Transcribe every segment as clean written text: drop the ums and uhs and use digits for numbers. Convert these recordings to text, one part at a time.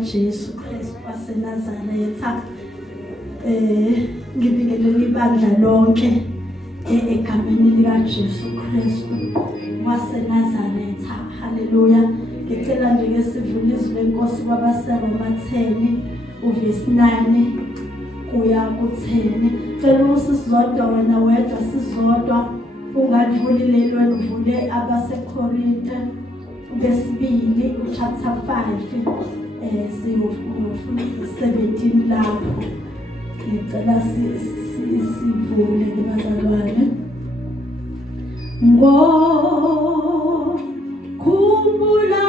Jesu Kristu waseNazaretha. Ngibingelele ibandla lonke egameni lika Jesu Kristu waseNazaretha. Haleluya. Ngicela nje ke sivule izwi lenkosi kwabaseRoma 10 uverse 9 kuya ku10. Cela usizodwa wena wedwa sizodwa ungadluli lelo wena abaseKorinte besibili chapter 5 17 lapho. Ngicela sivule bazalwane. Khumbula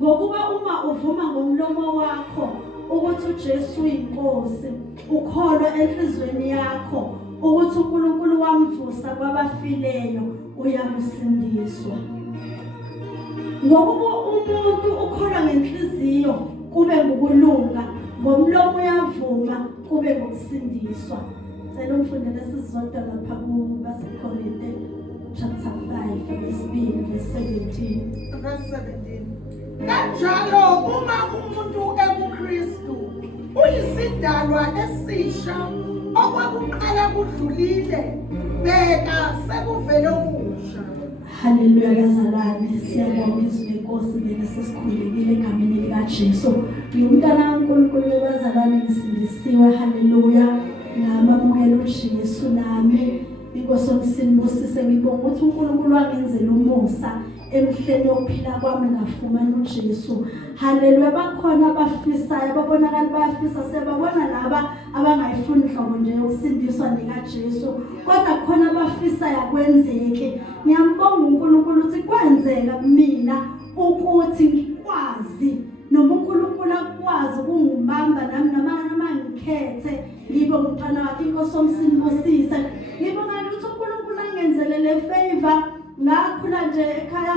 ngokuba uma uvuma ngomlomo wakho ukuthi uJesu uyinkosi, ukholwa enhlizweni yakho ukuthi uNkulunkulu wamvusa kwabafileyo, uyakusindiswa. Ngokuba umuntu ukholwa ngenhliziyo kube ngokulunga, ngomlomo uyavuma kube ngokusindiswa. Cela umfundele sizodwa lapha kubaseKorinte chapter 5 verse 17. Kanjalo uma umuntu ebuKristu uyisidalwa esisha, okwakuqala kudlulile, beka sekuvele okusha. Haleluya bazalwane, siyabonga izwi lenkosi ngene sesikhulekile egameni lika Jesu. Ngumntana kaNkulunkulu bazalwane ngisindisiwe. Haleluya. Ngamamukela uJesu nami. Inkosi yomsindisise ngibonga ukuthi uNkulunkulu wangenzela umusa emhleni yokuphila kwami ngafumana uJesu. Haleluya. Bakhona abafisayo, babonakala bayafisa, sebabona laba abangayifuni inhlobo nje yokusindiswa nika Jesu, kodwa khona abafisayo kwenzeke. Ngiyambonga uNkulunkulu ukuthi kwenzeka kumina ukuthi ngikwazi noma uNkulunkulu akwazi ukungibamba nami noma ngikhethe ngibe umntwana wakhe. Inkosi yomsindisise ngibonga ukuthi uNkulunkulu angenzelele favor. Ngakhula nje ekhaya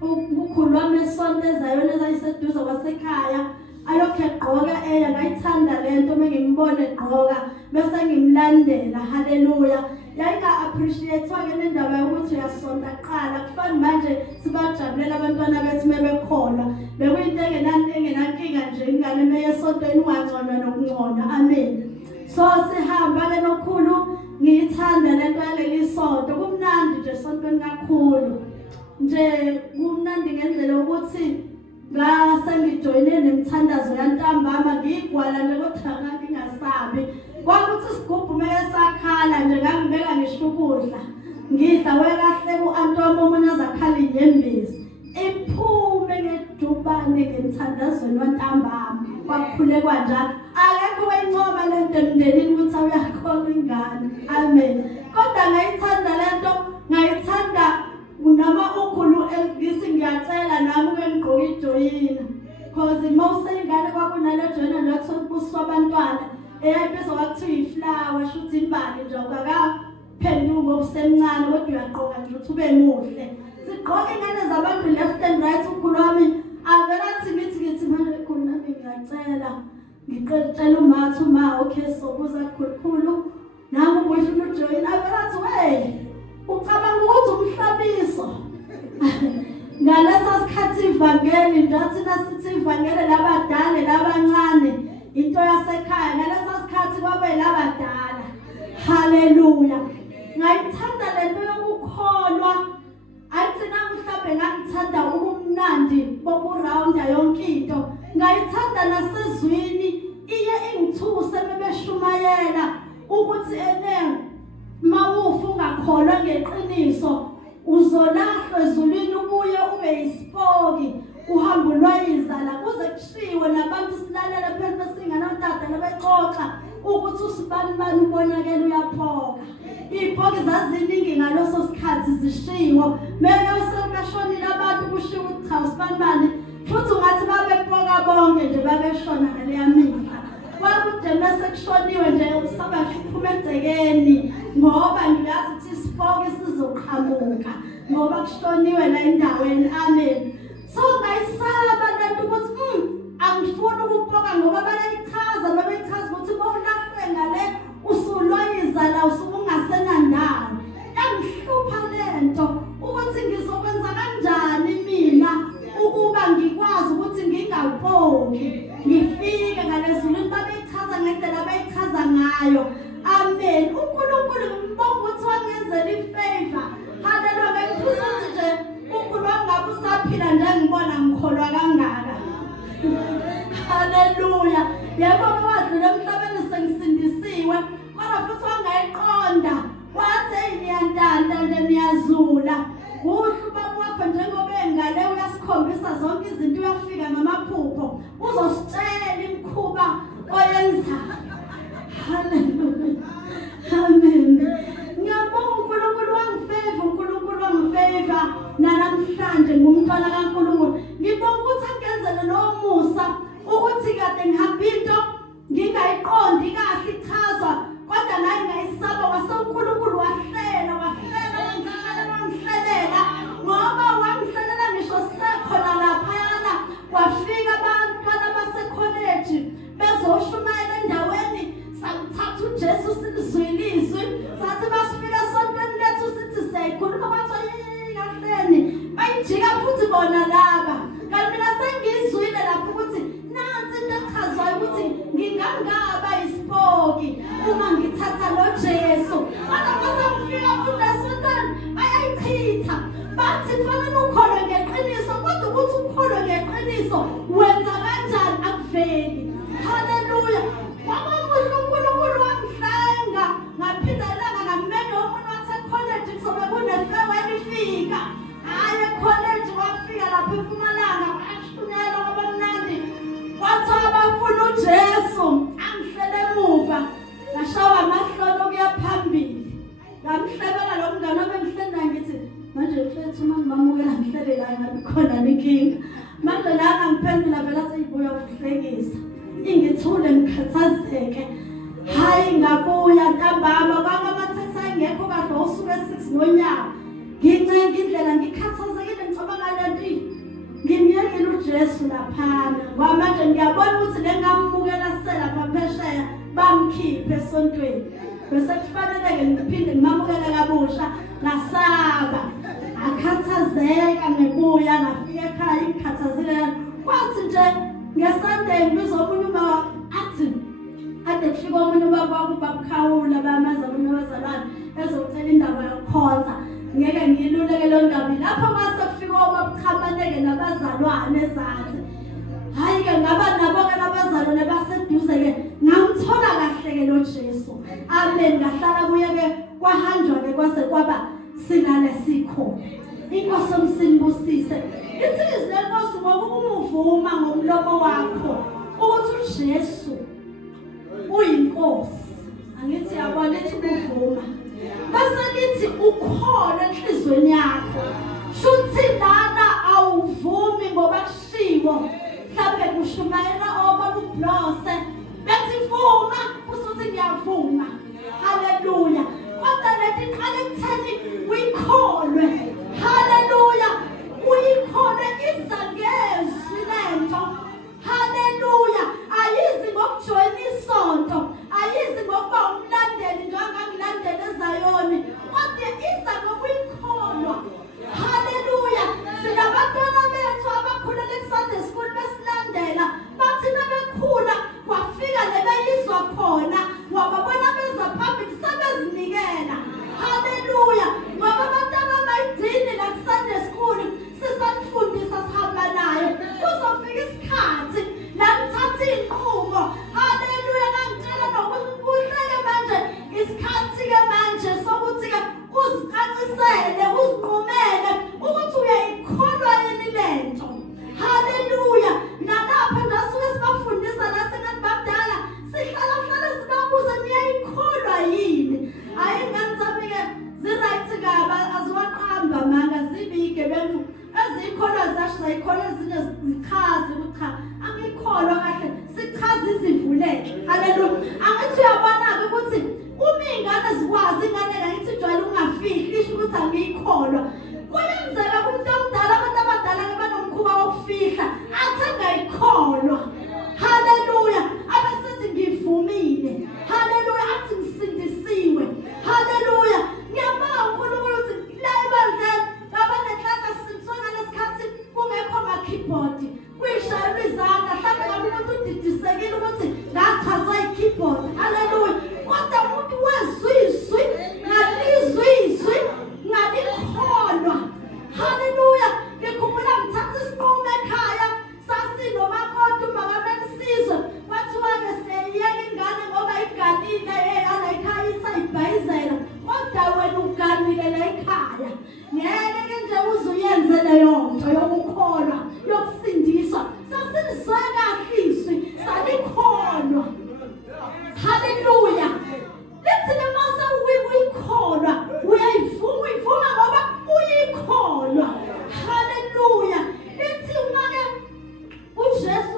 ukhulu wami esonto ezayona ezayiseduze kwasekhaya alokhu egqoka ngayithanda lento mengimbona egqoka bese ngimlandela. Haleluya. Yayinga-appreciate-wa ke nendaba yokuthi uyasonta qala, kufani manje sibajabulela abantwana bethu mebekholwa. Bekuyinto engenankinga nje ingane meyesontweni ungangconwa nokunconywa. Amen. So sihamba ke nokhulu ngiyithanda lento yaleli sonto. Kumnandi nje esontweni kakhulu. Nje kumnandi ngendlela ukuthi ngasengijoyine nemithandazo yantambama ngigwala nje kodwa ngingasabi. Kwakuthi isigubhu mekesakhala nje ngangibeka ngisho ukudla. Ngidla wekahle ku-antwami omunye azakhala inyembezi. Iphume ngedubane ngemthandazweni wantambama. Kwakukhulekwa njalo. Akekho wayincoma lento emndenini ukuthi uyakhona ingane. Amen. Kodwa ngayithanda lento, ngayithanda noma ukhulu ngithi ngiyacela nami uke ngigqoke ijoyina. Because mawuseyingane kwakunale joyina nje kuthobuswa abantwana. Eyayibizwa kwakuthiwa iflower, shuthi imbali nje akakaphenduka obusemncane kodwa uyagqoka nje ukuthi ube muhle. Sigqoke ingane zabantu left and right. Ukhulu wami avela athi ngithi manje khona nami ngiyacela ngiqela uMathu okay sobuza kukhulu nami ubuyifuna ujoin aberathi hey ucabanga ukuthi umhlabiso ngalesa sikhathi ivangeli ndathi nasithi ivangeli labadala labancane into yasekhaya ngalesa sikhathi kwabe labadala haleluya ngayithanda lento yokukholwa athi namhlanje ngangithanda ubumnandi bokurawunda yonke into ngayithanda nasezwini iye ingithuse bebeshumayela ukuthi mawufu ungakholwa ngeqiniso uzolahlwa ezulwini ubuye ube isipoki uhambo lwayizala kuze kushiwe nabantu silalela phela singanatata labexoxa ukuthi usibani ubonakala uyaphoka ipoki zaziningi ngaloso sikhathi zishiwo meke sebeshonile abantu kushiwo ukuthi cha usibani futhi ungathi babepoka bonke nje babeshona ngale yamina kwakude mase kushoniwe nje usaba kuphuma egcekeni ngoba ngiyazi ukuthi isipoki sizoqhamuka ngoba kushoniwe la endaweni amen so ngayisaba lento ukuthi angifuni ukupoka ngoba bayayichaza ukuthi bowulahlwe ngale usulwayizala usungasenandawo yangihlupha lento ukuthi ngizokwenza kanjani mina ukuba ngikwazi ukuthi ngingapoki ngifike ngalezulu babeyichaza ngendlela abayichaza ngayo amen uNkulunkulu ngibonga ukuthi wangenzela ifavor haleluya ngifisa ukuthi nje uNkulunkulu wangabe usaphila njengibona ngikholwa kangaka haleluya yebo wadlula emhlabeni sengisindisiwe kodwa futhi wangayiqonda wathi ngiyandanda nje niyazula uhluba kwakho njengoba engale uyasikhombisa zonke izinto uyafika ngamaphupho uzositshela imkhuba oyenza haleluya amen ngiyabonga uNkulunkulu wangifavor namhlanje ngumntwana kaNkulunkulu ngibonga ukuthi angenzele nomusa ukuthi kade ngihamba into ngingayiqondi kahle ichazwa kodwa naye ngayisaba waseNkulunkulu wahlela ngoba wangihlelela ngisho sekhona laphayana wafika abantwana basekholeji bezoshumayela endaweni sathatha uJesu silizwi sathi basifika esontweni lethu sithi siyayikhuluma bathi kahleni bayijika futhi bona laba kanti mina sengizwile lapho ukuthi nansi into echazwayo ukuthi ngingangaba isipoki uma ngithatha lo Jesu kodwa basafika futhi esontweni bayayichitha bathi fanele ukholwe ngeqiniso kodwa ukuthi ukholwe ngeqiniso wenza kanjani akuveli haleluya kwaba uNkulunkulu wangihlenga ngaphinda langa ngamene umuntu wathi college kuzobe kunefewa elifika hayi college wafika lapha eMpumalanga ashunyela kwabamnandi wathi abafuna uJesu angihlele emuva ngashawa amahlolo kuya phambili ngamhlebela lo mngane obengihlenga ngithi manje mfethu mangibamukela ngihlele la ngabe khona nenkinga manje la ngiphendula vela seyibuya ukuhlekisa ingithule ngikhathazeke hayi ngabuya ntambama kwamathesa ngekho kahle usuke 6 nonyaka ngincenga indlela ngikhathazekile ngicabanga lento ngimyekile uJesu laphana ngoba manje ngiyabona ukuthi lengamukela sela phesheya bamkhiphe esontweni bese kufanele ke ngiphinde ngimamukele kabusha ngasaba akhathazeka ngebuya ngafika ekhaya ngikhathazile kwathi nje ngeSunday ngizomunye uma athi ade kufika umuntu babukhawula bamaza umuntu wazalwane ezocela indaba yokukhonza ngeke ngiluleke lo ndaba lapho mase kufika obabuchamaneke nabazalwane ezazi hayi ke ngaba nabo ke nabazalwane baseduze ke ngamthola kahle ke lo Jesu amen ngahlala kuye ke kwahanjwa ke kwase kwaba silale sikhona inkosi umsinibusise ithi izinkosi ngokubumuvuma ngomlomo wakho ukuthi uJesu uyinkosi angithi yabona ethi ukuvuma bese lithi ukhona enhlizweni yakho shuthi lana awuvumi ngoba kushiwo mhlawumbe kushumayela obabublose bethi vuma usuthi ngiyavuma haleluya kodwa lethi qale kutheni uyikholwe haleluya uyikholwe izangezwi lento haleluya ayizi ngoku wenu ezikholwa zasho zayikholwa ezinye zichaze ukuthi cha angikholwa kahle sichaze izivuleke haleluya angithi uyabona-ke ukuthi uma iy'ngane zikwazi ingane ngayithi jwayele ungafihli isho ukuthi angiyikholwa kuyenzeka kumuntu omdala abantu abadala-ke banomkhuba wokufihla athi angayikholwa haleluya abesithi ngivumile haleluya athi ngisindisiwe haleluya ngiyabonga uNkulunkulu ukuthi la ebandleni abanenhlaka siswa ngalesikhathi kungekho ama-keyboard kuyishayelwa izandla mhlawumbe ngabe umuntu udidisekile ukuthi ngachaza i-keyboard haleluya kodwa umuntu wezizwi ngalizwi ngalikholwa haleluya ngikhumbula ngithatha isinqumo ekhaya sasinomakoti umakaMelisizwe kwathiwa-ke siyayiyeka ingane ngoba iganile ala ekhaya isayibhayizela kodwa wena uganile la ekhaya ngeke nje uze uyenze leyo nto yokukholwa yokusindiswa sasilizwe kahle izwi salikholwa haleluya lithi mase uyikholwa uyivuma ngoba uyikholwa haleluya lithi uma-ke uJesu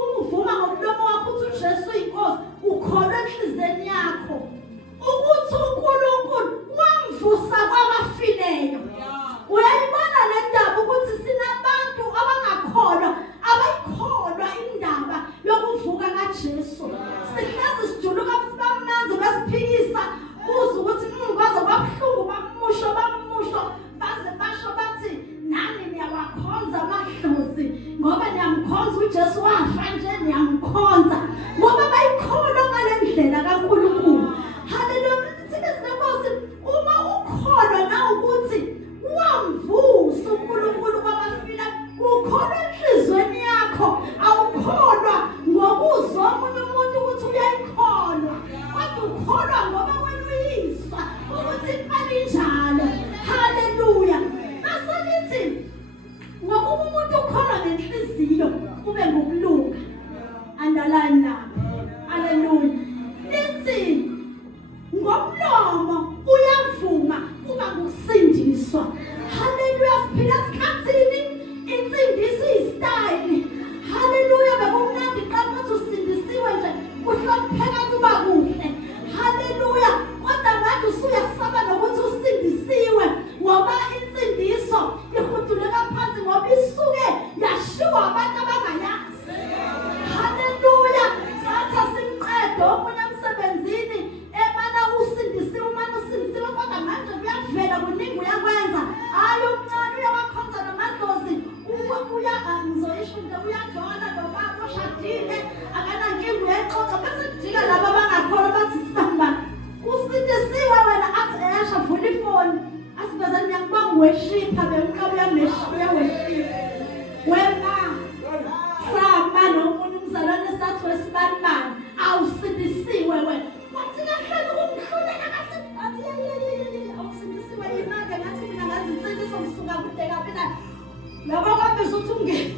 umuvuma ngomlomo wakho ukuthi uJesu uyinkosi ukholwa enhliziyweni yakho ukuthi uNkulunkulu wamvusa kwabafileyo uyayibona le ndaba ukuthi sinabantu abangakholwa abayikholwa indaba yokuvuka kaJesu sihlezi sijuluka sibamnanzi besiphikisa uze ukuthi kwaze kwabuhlungu bamusho baze basho bathi nani niyawakhonza amadlozi ngoba niyamkhonza uJesu wafa nje niyamkhonza ngoba bayikholwa ngale ndlela kaNkulunkulu haleluya thina sinenkosi uma ukholwa na ukuthi wamvusa uNkulunkulu kwabafile ukholwa enhliziyweni yakho awukholwa ngokuzwa omunye umuntu ukuthi uyayikholwa kodwa ukholwa ngoba wena uyizwa ukuthi kalinjalo haleluya naselithi ngoba umuntu ukholwa ngenhliziyo kube ngokulunga underline lapha haleluya lithi ngomlomo uyavuma kuba ngokusindiswa haleluya siphila esikhathini insindiso iyisitayili haleluya bekumnandi qala ukuthi usindisiwe nje kuhlopheka kuba kuhle haleluya kodwa manje usuyasaba nokuthi usindisiwe ngoba insindiso ihuduleka phansi ngoba isuke yashiwa abantu abangayazi haleluya sathi simqede omunye emsebenzini emana usindisiwe umana usindisiwe kodwa manje kuyavela kuningi uyakwenza hayi omncane uyawakhonza namadlozi ngizoyisho nje uyajona nobaba oshadile akanankinga uyayixoxa bese kujika labo abangakholwa bathi sibamba usindisiwe wena athi eyasha vula ifoni asibazani ngiyakubanga weshipha bemqaba uyameshiya weshipha wema sama nomunye umzalwane sathi wesibanibani awusindisiwe wena wathi kahleni ukumhlulela kahle athi awusindisiwe yimake ngathi mina ngazinsindiso ngisuka kude kabi la labo kwabiza ukuthi ungene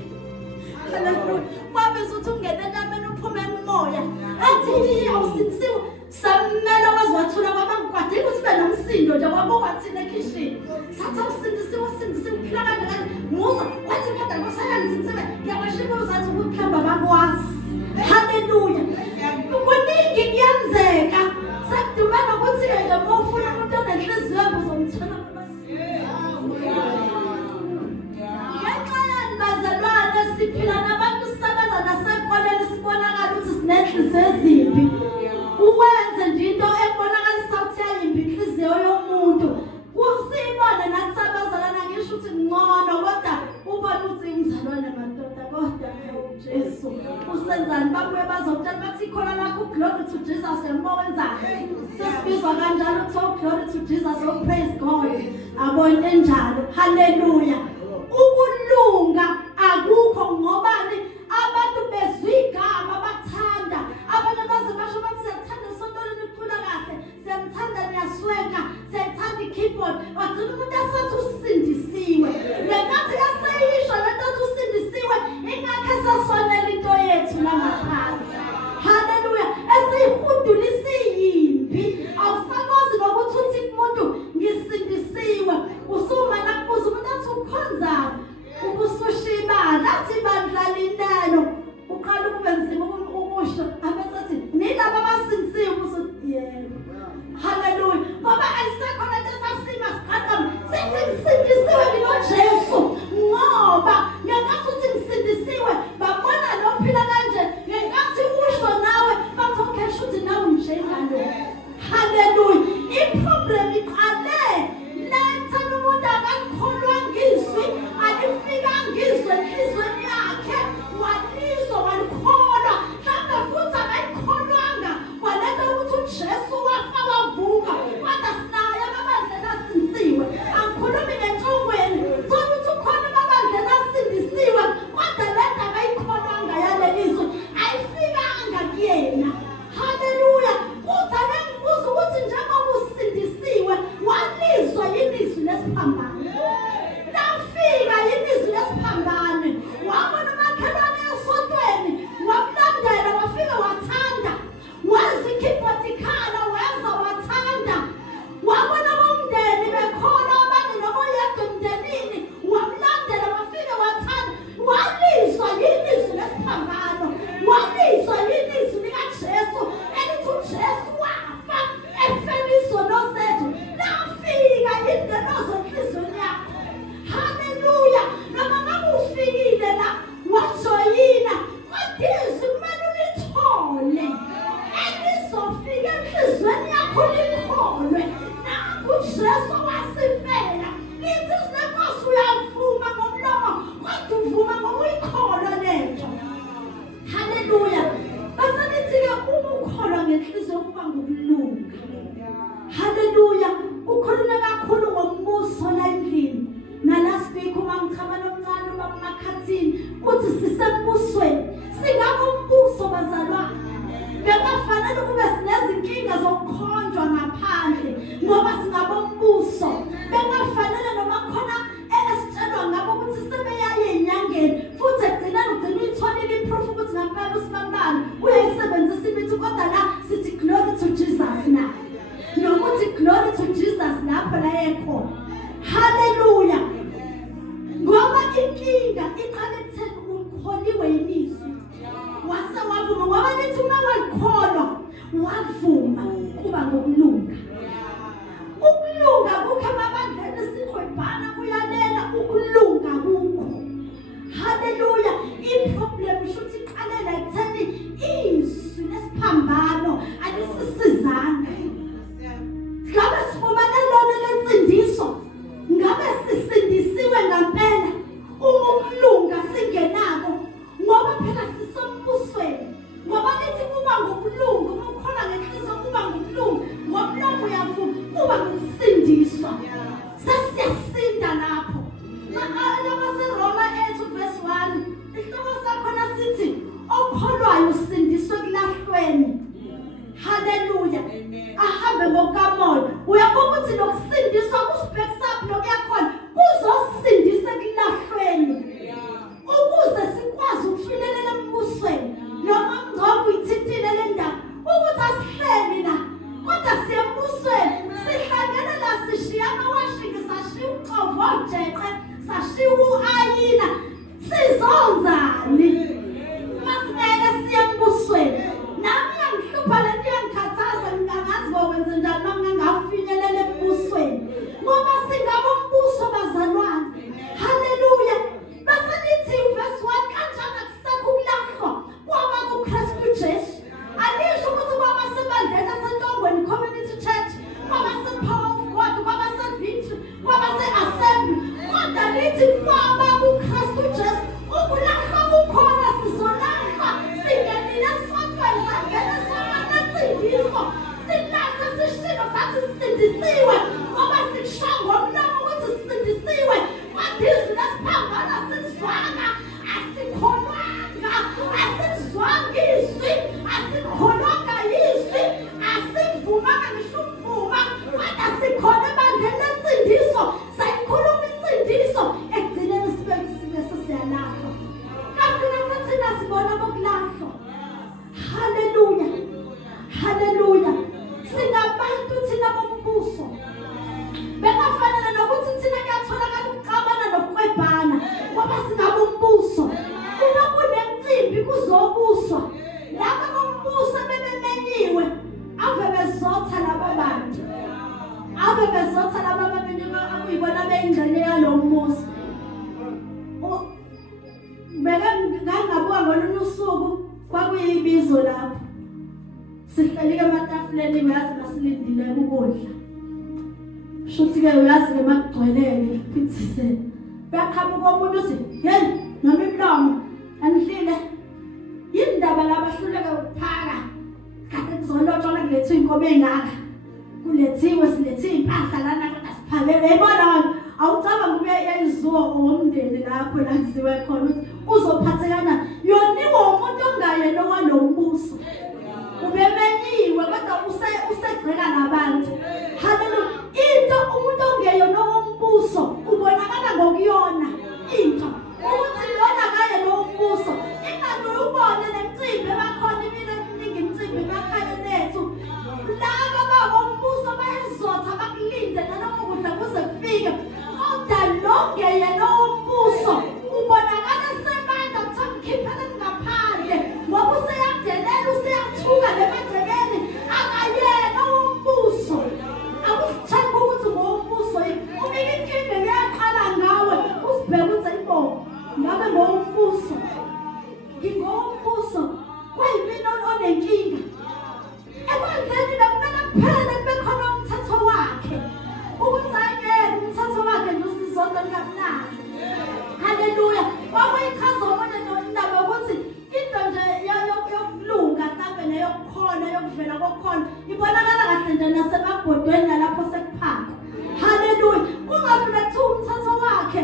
haleluya kwabiza ukuthi ungene entabeni uphume emoya athi awusindisiwe samela waziwathula kwabangikwadile ukuthi ube nomsindo nje kwabo kwathina ekhishini sathi awusindisiwe uphila kanjani muza wathi kodwa ngosayangizindisiwe ngiyabashiba uzathi ukuhlamba bakwazi haleluya kuningi kuyenzeka sekudumela ukuthi-ke nje uma ufuna umuntu onenhliziyo uzomthola bazalwane siphila nabantu sisebenza nasenkoleni sibonakala ukuthi sinenhliziyo ezimbi uwenze nje into ebonakalisa ukuthi yayimbi inhliziyo yomuntu usibone nathi sabazalana ngisho ukuthi ngcono kodwa ubone ukuthi imzalwane madoda kodwa uJesu usenzani babuye bazokutshela bathi ikhona lakho glory to Jesus embowenzayo sesibizwa kanjalo kuthiwa glory to Jesus oh praise God abone enjalo haleluya ukulunga akukho ngobani abantu bezwe igama bathanda abantu baze basho bathi siyathanda isonto licula kahle siyamthanda niyasweka siyathanda i-keyboard wagcina umuntu asathi usindisiwe ngenkathi yaseyisho lento athi usindisiwe ingakho esasonela into yethu langaphandle haleluya esiyihudulisa iyimbi awusakwazi nokuthi uthi kumuntu ngisindisiwe usuma nakubuza umuntu athi ukhonza ufike enhlizweni yakho likholwe nangu Jesu wasifela lithi sinenkosi uyavuma ngomlomo kodwa uvuma ngokuyikholwa lento. Haleluya. Bese lithi-ke uma ukholwa ngenhliziyo kuba ngokulunga. Haleluya. Ukhuluma kakhulu ngombuso la endlini. Na last week uma ngichama nomncane ubaba Makhathini uthi sisembusweni. Singabe umbuso bazalwane. Bekafanele kube sinezinkinga zokukhonjwa ngaphandle ngoba singabe umbuso. Bekafanele noma khona esitshelwa ngabo ukuthi sebeyaye enyangeni futhi egcineni ugcina uyitholile iproof ukuthi ngampela uSibambane uyayisebenzisa imithi kodwa la sithi glory to Jesus na. Nokuthi glory to Jesus lapho la ekhona. Haleluya. Ngoba inkinga iqale ekutheni ukholiwe yimizwa. Wase wavuma ngoba lithi uma walikholwa wavuma kuba ngokulunga. Ukulunga kukho emabandleni sikhwebhana kuyalela ukulunga kukho. Haleluya. Iproblem shuthi iqalela ekutheni izwi lesiphambano alisisizanga. Ngabe sifumane lona lensindiso. Ngabe sisindisiwe ngampela uma ukulunga singenako ngoba phela sisombusweni. Ngoba lithi kuba ngokulunga uma ukholwa ngenhliziyo kuba ngokulunga ngomlomo uyavuma kuba ngokusindiswa. Sesiyasinda lapho. Noma seRoma 8:1 isihloko sakhona sithi okholwayo usindiswe kulahlweni. Haleluya. Ahambe ngokamoya. Uyabona ukuthi lokusindiswa kusibhekisa lokuyakhona kuzosindisa kulahlweni. Ukuze sikwazi ukufinyelela embusweni. Noma ngcobo uyithintile le ndaba ukuthi asihleli la kodwa siyembusweni. Sihlangene la sishiya amawashing sashiya uxovo jeqe sashiya uayina sizonzani. Masingeke siyembusweni. Nami yangihlupha lento yangikhathaza ngingazi ngokwenza njani uma ngingafinyelela embusweni. Ngoba singabe umbuso bazalwane. Haleluya. Bese lithi verse 1 kanjani akusekho ukulahlwa kwaba kuKristu Jesu. Alisho ukuthi kwaba sebandleni asentongweni community church, kwaba sepower of God, kwaba sevictory, kwaba seassembly. Kodwa lithi kwaba kuKristu Jesu. Ukulahlwa kukhona sizolahlwa. Singenile esontweni sangena esontweni lensindiso. Silahla sishilo sathi sisindisiwe ngoba sikusho ngomlomo ukuthi sisindisiwe. Kodwa izwi lesiphambano asilizwanga, asikholwanga, asilizwanga izwi, asikholwanga izwi, asivumanga ngisho ukuvuma. Kodwa sikhona ebandleni lensindiso, sayikhuluma insindiso ekugcineni sibe sesiyalahlwa. Kanti lapho thina sibona bokulahlwa. Haleluya. Haleluya. Singabantu thina bombuso. Bekafanele nokuthi thina kuyatholakala ukuxabana nokuqwebhana ngoba singabumbuso. Uma kunemicimbi kuzobuswa. Laba bombuso bebemenyiwe ave bezotha laba bantu. Ave bezotha laba bemenyiwe akuyibona beyingxenye yalo mbuso. Ngangabuka ngolunye usuku kwakuyibizo lapho. Sihlelike ematafuleni uyazi basilindile ukudla. Shuthi-ke uyazi-ke makugcweleke phithise. Bayaqhamuka umuntu uthi, "Hey, noma imlomo anihlile. Yini indaba la bahluleka ukuphaka? Kade kuzolotsholwa kulethwe inkomo engaka. Kulethiwe silethe impahla lana kodwa siphakele. Yayibona wena awucabanga kube yayizuwa womndeni lapho la kuziwe khona ukuthi uzophathekana. Yoniwe umuntu ongayena walo mbuso. Ubemenyiwe kodwa usegceka nabantu. Haleluya. Into umuntu ongeyona wombuso ubonakala ngokuyona into. Ukuthi lona kaye lo mbuso. Ingani uyubone nemicimbi bakhona iminingi imicimbi emakhaya lethu. Laba babombuso bayazotha bakulinde nalokho kudla kuze kufike. Kodwa lo ngeyena wombuso ubonakala semandla ukuthi ngikhiphele ngaphandle ngoba useyadelela useyathuka lemagcekeni akaye emabhodweni nalapho sekuphaka. Hallelujah. Ungafuna kuthiwa umthetho wakhe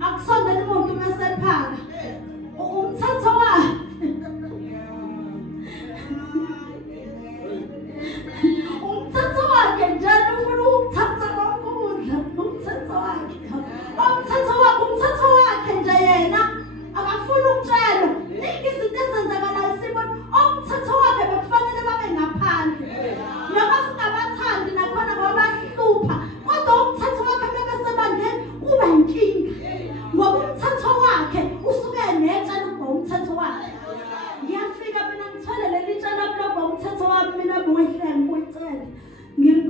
akusondele umuntu mesephaka. Umthetho wakhe umthetho wakhe njalo ufuna ukuthatha konke ukudla. Umthetho wakhe nje yena akafuni ukutshelwa. Ningi izinto ezenzakalayo sibona umthetho wakhe bekufanele babe ngaphandle. Noma singabathandi nakhona ngoba hlupha, kodwa umthetho wakhe bebesebandleni kuba inkinga. Ngoba umthetho wakhe usuke netshela ukuba umthetho wakhe. Ngiyafika mina ngithole leli tshela loba umthetho wami mina buyihle ngiyicela.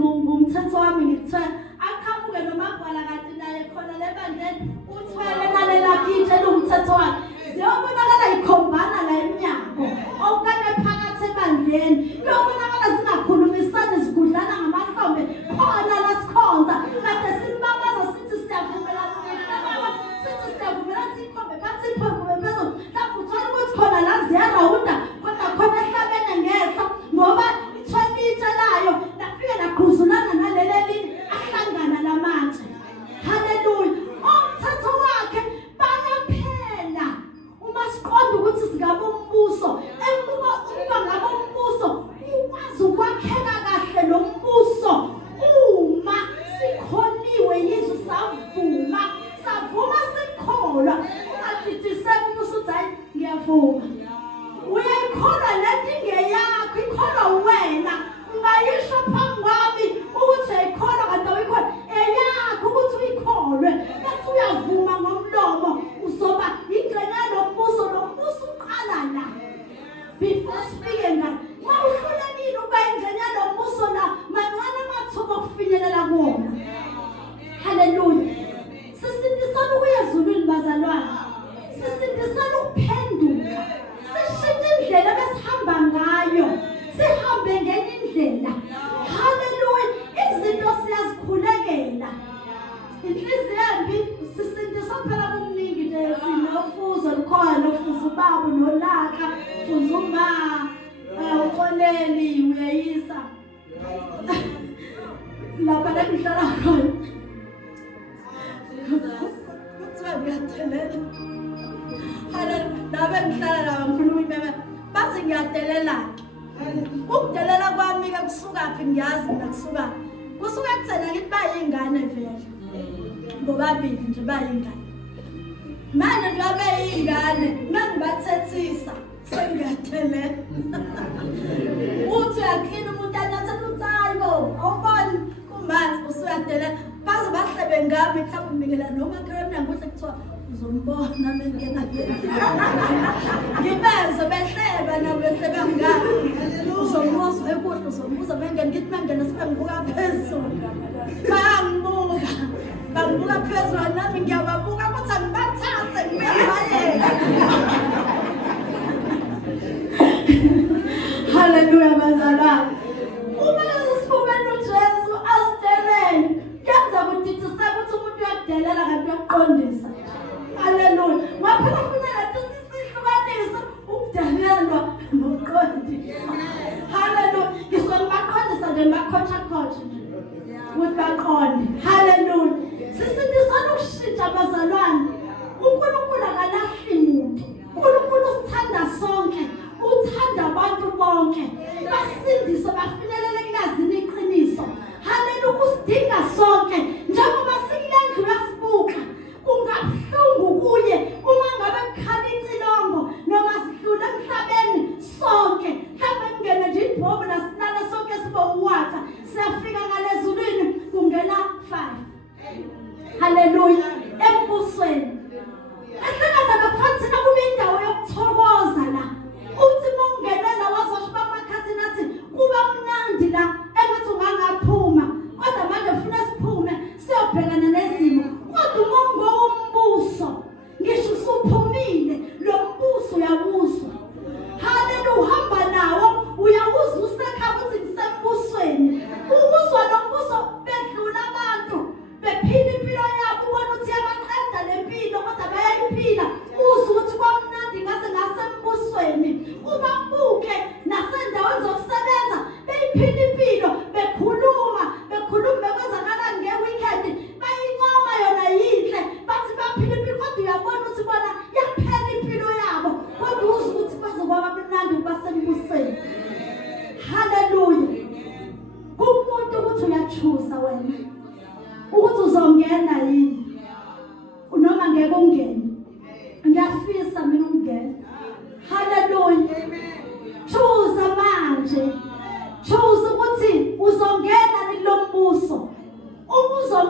Ngumthetho wami ngithwele aqhamuke nomagwala kanti naye khona lebandleni uthwele nalela kitshela umthetho wakhe. Ziyobonakala ikhombana la eminyango okanye phakathi ebandleni. Kuyobonakala zingakhulumisani zigudlana ngamahlombe khona la sikhonza. Kade simbabaza sithi siyavumelana nomhlaba. Sithi siyavumelana sikhombe phansi phezulu phezulu. Lapho uthole ukuthi khona la ziyarawunda kodwa khona ehlabene ngehla ngoba ithwele itshelayo lafika laqhuzulana naleleli ahlangana lamanje. Hallelujah. Umthetho wakhe bayaphela uma siqonda ukuthi singabe umbuso ukuba ngabe umbuso ukwazi ukwakheka kahle lo mbuso uma sikholiwe yizo savuma sikholwa. Ungadidiseki umuso uthi hayi ngiyavuma. Uyayikholwa lento ingeyakho, ikholwa wena. Ungayisho phambi kwami ukuthi uyayikholwa kanti awuyikholwa. Eyakho ukuthi uyikholwe bese uyavuma ngomlomo uzoba ingxenye lombuso. Lo mbuso uqala la before sifike ngani. Uma uhlulekile ukuba ingxenye lombuso la mancane amathuba okufinyelela kuwona. Hallelujah. Sisindisana ukuya ezulwini bazalwane. Sisindisana ukuphenduka. Sishintshe indlela besihamba ngayo. Sihambe ngenye indlela. Hallelujah. Izinto siyazikhulekela. Inhliziyo yambi sisindisa phela kumningi nje sinofuzo lukhona ufuzo ubaba nolaka ufuzo uma uxoleli uyayisa. Lapha la ngihlala khona. Kuthiwa ngiyadelela. Hallelujah. Nabe ngihlala la ngifuna ukuyimema. Bathi ngiyadelela. Ukudelela kwami ke kusuka phi ngiyazi mina kusuka. Kusuka kuthena ngithi bayingane vele. Bobabili nje bayingane. Manje njengoba yingane nangibathethisa sengiyadelela. Uthi yakhina umuntu anyathela uthayibo. Awuboni kumanzi usuyadelela. Baze bahlebe ngami mhlawumbe ngibikela noma keremna ukuthi kuthiwa uzombona mengena ngibenze behleba nabo behleba ngami. Uzombuza ekudla uzombuza mengena ngithi mengena sibe ngibuka phezulu. Bangibuka phezulu nami ngiyababuka ukuthi angibathathe ngibebayeka. Hallelujah bazalwane. Uma sifumana uJesu asidelele kuyenza ukuthi siseke ukuthi umuntu uyakudelela kanti uyakuqondisa. Hallelujah. Ngaphela ufuna lathi sihlukanisa ukudelelwa nokuqondisa. Hallelujah. Ngizobaqondisa nje bakhotsha ukuthi baqonde. Hallelujah. Sisindisana ukushintsha bazalwane. uNkulunkulu akalahli muntu. uNkulunkulu usithanda sonke. Uthanda abantu bonke. Basindiswe bafinyelele kulazini iqiniso. Hallelujah. Usidinga sonke. Njengoba sikulendlu yasibuka kungabuhlungu kuye uma ngabe kukhala incilongo noma sidlula emhlabeni sonke. Mhlawumbe kungene nje ibhobo nasinala sonke sibe uwatha. Siyafika ngalezulwini kungena 5. Hallelujah. Embusweni. Ehlakaza baphathina kube indawo yokuthokoza la. Uthi mongenela wazoshiba amakhathi nathi kuba mnandi la engathi ungangaphuma. Kodwa manje ufuna siphume siyobhekana nezimo. Kodwa umongo wombuso ngisho usuphumile lo mbuso uyabuzwa. Hallelujah. Uhamba nawo uyawuzwa usekhaya ukuthi ngisembusweni. Ubuzwa lo mbuso bedlula abantu bephila impilo yabo ubona ukuthi yabaqeda lempilo kodwa bayayiphila. Uzwa ukuthi kwamnandi ngaze ngase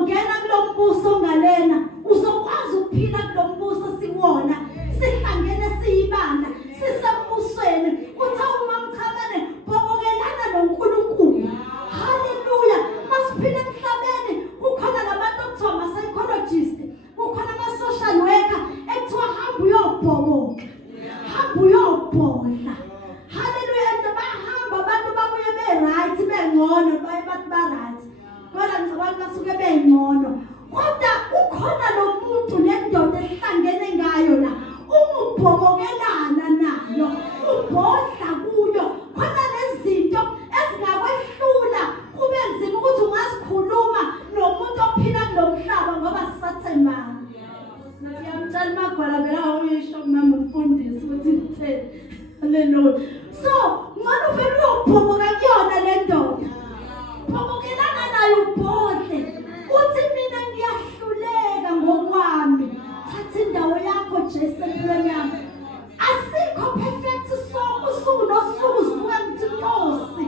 uzongena kulombuso ngalena uzokwazi ukuphila kulombuso siwona sihlangene siyibanda sisembusweni uthi uma mchamane bokokelana noNkulunkulu. Haleluya. Masiphila emhlabeni kukhona labantu okuthiwa ama-psychologist, kukhona ama-social worker ekuthiwa hamba uyobhoboka, hamba uyobhodla. Haleluya. And bahamba abantu babuye be-right bengcono baye bathi ba-right kodwa ngicabanga basuke bengcono. Kodwa ukhona lo muntu nendoda ehlangene ngayo la ubhobokelana nayo ubhodla kuyo khona nezinto ezingakwehlula kube nzima ukuthi ungazikhuluma nomuntu ophila kulomhlaba ngoba sisathembana. Ngiyamtshela magwala vela awuyisho kumama umfundisi ukuthi ngitheni. Haleluya. So ngani uvela uyobhoboka kuyona le ndoda bhobokelana nayo ubhodle uthi mina ngiyahluleka ngokwami. Thatha indawo yakho Jesu empilweni yami. Asikho perfect sonke usuku nosuku sivuka ngithi Nkosi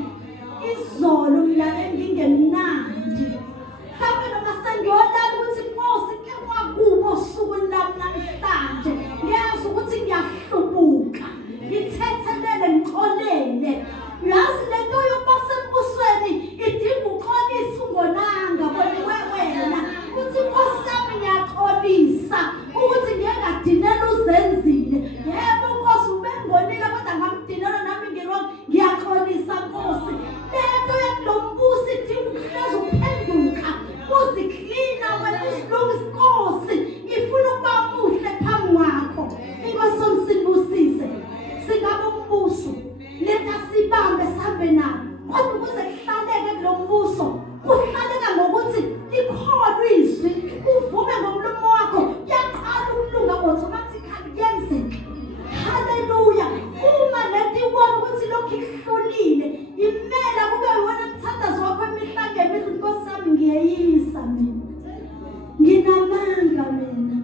izolo ngilale ngingemnandi. Mhlawumbe noma sengiyolala ukuthi Nkosi ke kwakubo osukwini lami namhlanje ngiyazi ukuthi ngiyahlubuka ngithethelele ngixolele. Uyazi lento yokuba sembusweni idinga uxolisa ungonanga bona wena ukuthi Nkosi yami ngiyaxolisa ukuthi ngingadinela uzenzile. Yebo Nkosi ubengonile kodwa ngamdinela nami ngirong ngiyaxolisa Nkosi. Lento yakulombuso idinga ukuhleza uphenduka uziklina wena usilungisa Nkosi. Ngifuna ukuba muhle phambi kwakho. Inkosi umsibusise singabe umbuso leta sibambe sihambe nawo kodwa ukuze kuhlaleke kulombuso kuhlaleka ngokuthi likholwe izwi uvume ngomlomo wakho yaqala ukulunga automatically kuyenzeka. Haleluya. Uma lento ibona ukuthi lokhu ihlulile imela kube wena mthandazo wakho emihlangeni ethi Nkosi yami ngiyeyisa mina nginamanga mina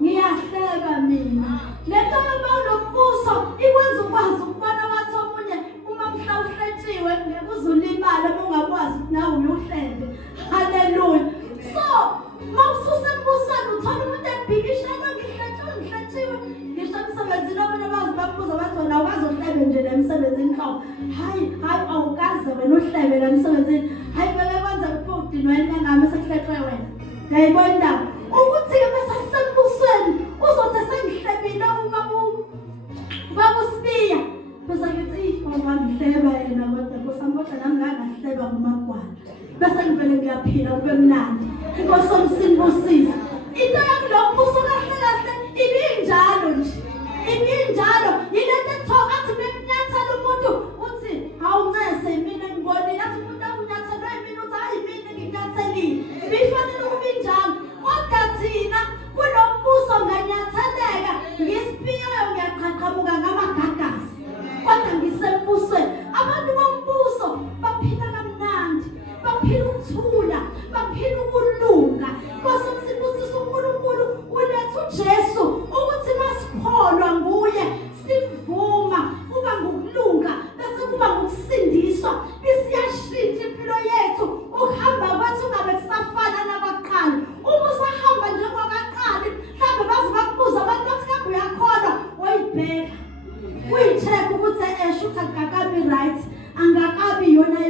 ngiyahleka mina. Lento yombuso ikwenza ukwazi ukubona wathi omunye uma mhla uhletshiwe ngeke uzulimala ungakwazi ukuthi nawe uyuhlebe. Haleluya. So mawususembusweni uthola umuntu ebhikishana ngihlethiwe ngisho emsebenzini abantu babuza bathi wena awukazi uhlebe nje emsebenzini hawu hayi awukaze wena uhlebe la emsebenzini hayi beke kwenza ubudini wena ngami sekuhlethwe wena. Ngiyayibona indaba ukuthi-ke besasembusweni uzothi sengihlebile babusibiya bese ngithi wangihleba yena kodwa kusamkodwa nami ngangahleba ngumagwala bese ngivele ngiyaphila kube mnandi. Inkosi umsimbusisa into yakulombuso kahle kahle ibinjalo nje ibinjalo yilento ethoka athi benyathela umuntu uthi awuncese mina ngibonile athi umuntu akunyathelwe yimina uthi hayi mina nginyathelile bifanele ukuba injalo. Kodwa thina kulombuso nganyatheleka ngisipiyayo ngiyaqhaqhamuka ngamagagasi kodwa ngisembusweni. Abantu bombuso baphila kamnandi baphila ukuthula baphila ukulunga. Nkosi umsibusisa uNkulunkulu uletha uJesu ukuthi masikholwa nguye sivuma kuba ngokulunga bese kuba ngokusindiswa bisiyashintsha impilo yethu. Ukuhamba kwethu ungabe kusafana nabaqala. Uma usahamba njengabaqali mhlawumbe baze bakubuza abantu bathi kambe uyakholwa oyibheka uyi-check ukuthi shuthi akakabi right angakabi yona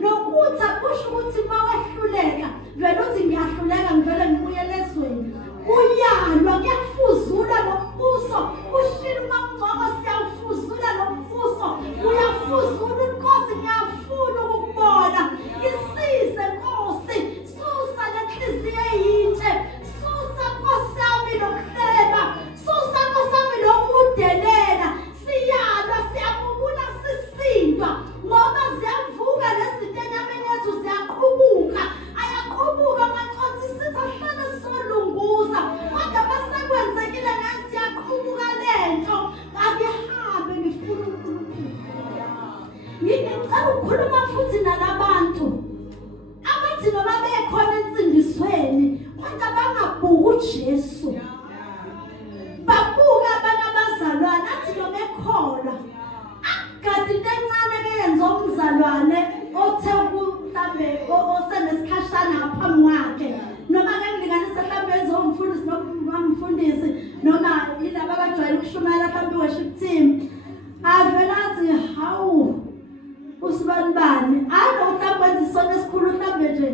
nokuthi akusho ukuthi uma wehluleka vele uthi ngiyahluleka ngivele ngibuyele esweni. Uyalwa kuyafuzula nombuso ushila umangcoko siyawufuzula nombuso uyafuzula Nkosi ngiyafuna ukukubona ngisize Nkosi susa lenhliziyo eyintshe susa Nkosi yami lokuhleba susa Nkosi yami lokudelela. Siyalwa siyabubula sisindwa ngoba ziyavuka lezinto enyameni yethu ziyaqhubuka ayaqhubuka amathonsi sithi ahlale solunguza kodwa basekwenzekile nathi siyaqhubuka lento akuhambe ngifuna uNkulunkulu. Ngicela ukukhuluma futhi nalabantu abathi noma bekhona ensindisweni kodwa bangabuki uJesu babuka abanye abazalwane athi noma ekholwa kanti into encane ke yenza umzalwane othe mhlambe osenesikhashana ngaphambi kwakhe noma umfundisi noma yilabo abajwayele ukushumayela mhlawumbe worship team avela athi hawu usibanibani alo mhlawumbe isona esikhulu mhlawumbe nje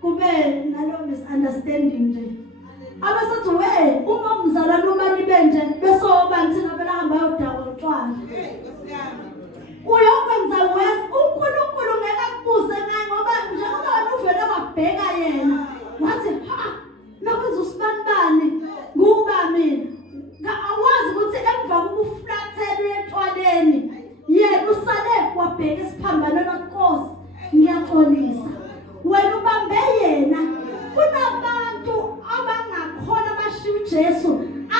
kube nalo misunderstanding nje abasathi we uma umzalwane uma nibe nje bese oba thina phela hamba yodakwa utshwala uyokwenza wes uNkulunkulu ngeke akubuze ngaye ngoba njengoba wena uvele wabheka yena wathi ha nakwenza usibanibani kuba mina awazi ukuthi emva kokuflathela etwaleni yena usale wabheka isiphambano naNkosi ngiyaxolisa wena ubambe yena kunabantu abangakhona bashiya uJesu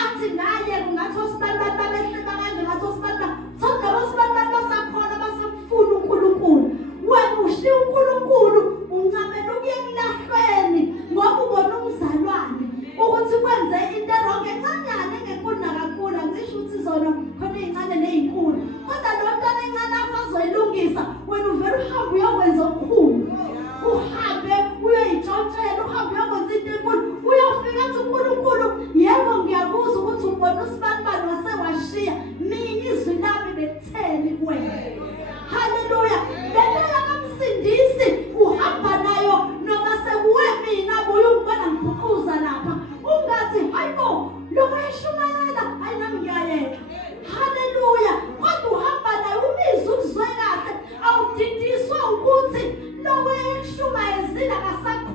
athi naye kungathi usibanibani babehle bakanje ngathi usibanibani sodwa usibanibani basakhona basafuna uNkulunkulu wena ushiya uNkulunkulu uncamela ukuya emlahlweni ngoba ubona umzalwane ukuthi kwenze into wrong encanyane engenkulu nakakhulu ngisho ukuthi zona khona ezincane nezinkulu kodwa lo ntwana encane afazoyilungisa wena uvela uhambe uyokwenza okukhulu uhambe uyoyitshotshela uhambe uyokwenza into enkulu uyofika athi uNkulunkulu yebo ngiyabuza ukuthi ubona usibanibani wasewashiya mina izwi lami belitheni kuwena haleluya lentela kamsindisi uhamba nayo noma sekuwe mina buye ungibona ngibhukuza lapha ungathi hayibo lokho eshumayela ayinami ngiyayeka haleluya kodwa uhamba nayo umizwa uzwe kahle awudidiswa ukuthi lo weshumayezile akasa